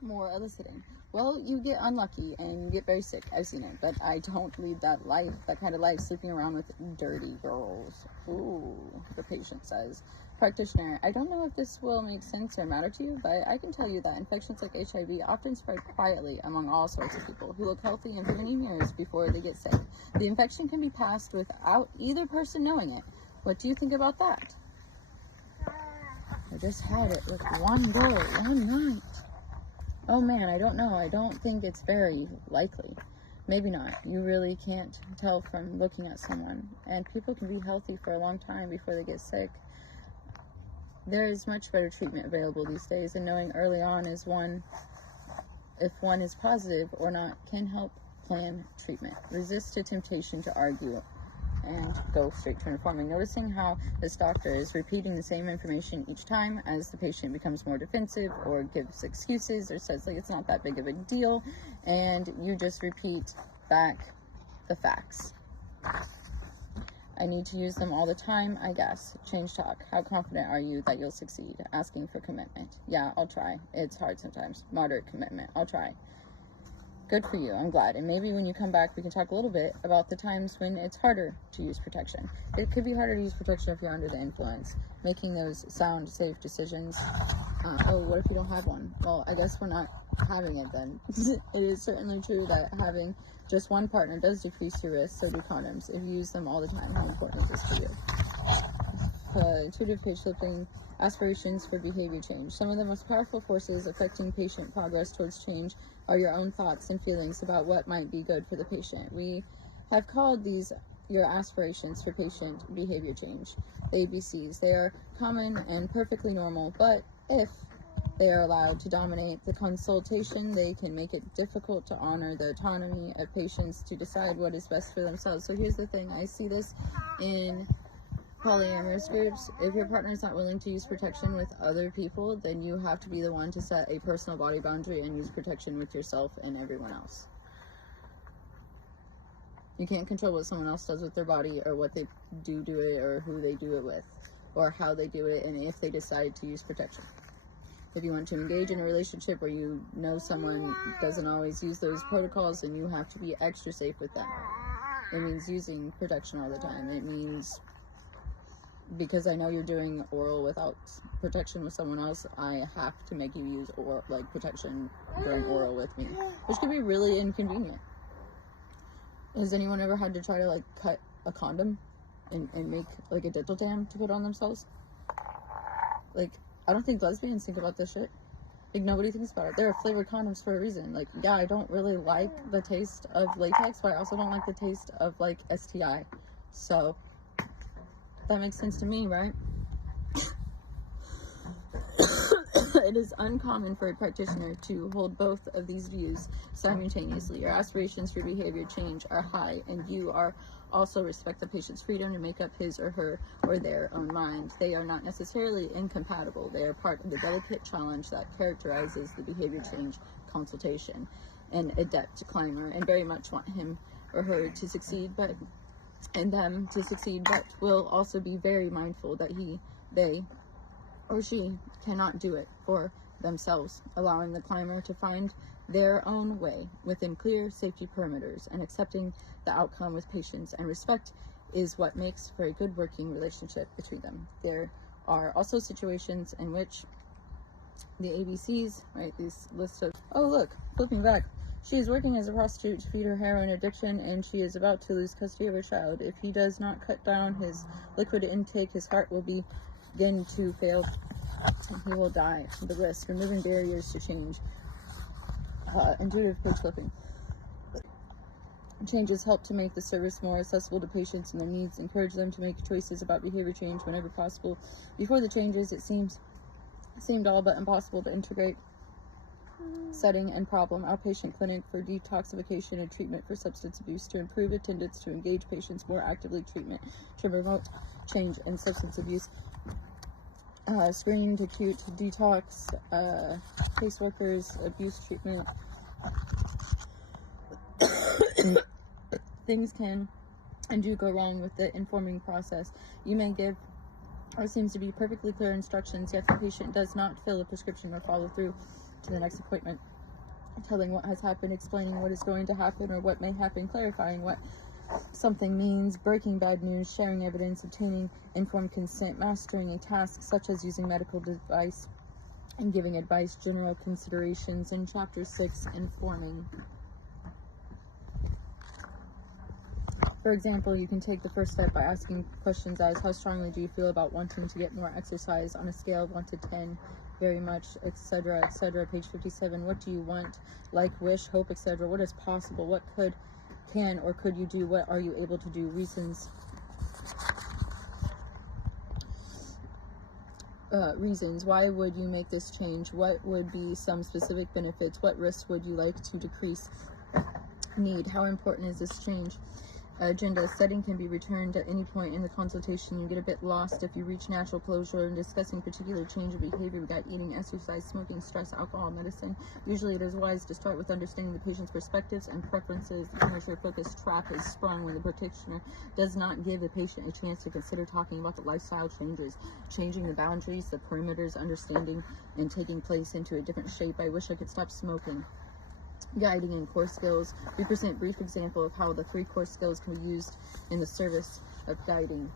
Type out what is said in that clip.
More eliciting. Well, you get unlucky and you get very sick. I've seen it, but I don't lead that life, that kind of life, sleeping around with dirty girls. Ooh, the patient says. Practitioner, I don't know if this will make sense or matter to you, but I can tell you that infections like HIV often spread quietly among all sorts of people who look healthy and for many years before they get sick. The infection can be passed without either person knowing it. What do you think about that? I just had it with one girl, one night. Oh man, I don't know. I don't think it's very likely. Maybe not. You really can't tell from looking at someone. And people can be healthy for a long time before they get sick. There is much better treatment available these days, and knowing early on if one is positive or not can help plan treatment. Resist the temptation to argue and go straight to informing. Noticing how this doctor is repeating the same information each time as the patient becomes more defensive or gives excuses or says like it's not that big of a deal, and you just repeat back the facts. I need to use them all the time, I guess. Change talk. How confident are you that you'll succeed? Asking for commitment. Yeah, I'll try. It's hard sometimes. Moderate commitment. I'll try. Good for you. I'm glad. And maybe when you come back, we can talk a little bit about the times when it's harder to use protection. It could be harder to use protection if you're under the influence. Making those sound, safe decisions. Oh, what if you don't have one? Well, I guess we're not having it then. It is certainly true that having just one partner does decrease your risk, so do condoms. If you use them all the time, how important is this for you? Intuitive page flipping. Aspirations for behavior change. Some of the most powerful forces affecting patient progress towards change are your own thoughts and feelings about what might be good for the patient. We have called these your aspirations for patient behavior change, ABCs. They are common and perfectly normal, but if they are allowed to dominate the consultation, they can make it difficult to honor the autonomy of patients to decide what is best for themselves. So here's the thing, I see this in polyamorous groups. If your partner is not willing to use protection with other people, then you have to be the one to set a personal body boundary and use protection with yourself and everyone else. You can't control what someone else does with their body, or what they do it, or who they do it with, or how they do it, and if they decide to use protection. If you want to engage in a relationship where you know someone doesn't always use those protocols, then you have to be extra safe with them. It means using protection all the time. It means, because I know you're doing oral without protection with someone else, I have to make you use oral, like protection during oral with me, which can be really inconvenient. Has anyone ever had to try to like cut a condom and make like a dental dam to put on themselves? Like, I don't think lesbians think about this shit. Like, nobody thinks about it. There are flavored condoms for a reason. Like, yeah, I don't really like the taste of latex, but I also don't like the taste of like STI. So that makes sense to me, right? It is uncommon for a practitioner to hold both of these views simultaneously. Your aspirations for behavior change are high, and you are also respect the patient's freedom to make up his or her or their own mind. They are not necessarily incompatible. They are part of the delicate challenge that characterizes the behavior change consultation. An adept climber and very much want him or her to succeed, but will also be very mindful that they or she cannot do it for themselves, allowing the climber to find their own way within clear safety perimeters, and accepting the outcome with patience and respect is what makes for a good working relationship between them. There are also situations in which the ABCs, right, this list of, oh look, flipping back, she is working as a prostitute to feed her heroin addiction, and she is about to lose custody of her child. If he does not cut down his liquid intake, his heart will begin to fail, and he will die. The risk, removing barriers to change. Intuitive page flipping. Changes help to make the service more accessible to patients and their needs. Encourage them to make choices about behavior change whenever possible. Before the changes, it seemed all but impossible to integrate setting and problem. Outpatient clinic for detoxification and treatment for substance abuse, to improve attendance, to engage patients more actively, treatment to promote change in substance abuse. Screening to acute detox, caseworkers, abuse treatment. Things can and do go wrong with the informing process. You may give what seems to be perfectly clear instructions, yet the patient does not fill a prescription or follow through. to the next appointment, telling what has happened, explaining what is going to happen or what may happen, clarifying what something means, breaking bad news, sharing evidence, obtaining informed consent, mastering a task such as using medical device, and giving advice, general considerations. In Chapter 6, informing. For example, you can take the first step by asking questions as, how strongly do you feel about wanting to get more exercise on a scale of 1 to 10, very much, etc., etc. Page 57. What do you want, like, wish, hope, etc.? What is possible? What can or could you do? What are you able to do? Reasons. Reasons. Why would you make this change? What would be some specific benefits? What risks would you like to decrease? Need. How important is this change? Agenda. Setting can be returned at any point in the consultation. You get a bit lost if you reach natural closure in discussing particular change of behavior without eating, exercise, smoking, stress, alcohol, medicine. Usually it is wise to start with understanding the patient's perspectives and preferences. The commercially focused trap is sprung when the practitioner does not give the patient a chance to consider talking about the lifestyle changes, changing the boundaries, the perimeters, understanding and taking place into a different shape. I wish I could stop smoking. Guiding and core skills. We present brief example of how the 3 core skills can be used in the service of guiding.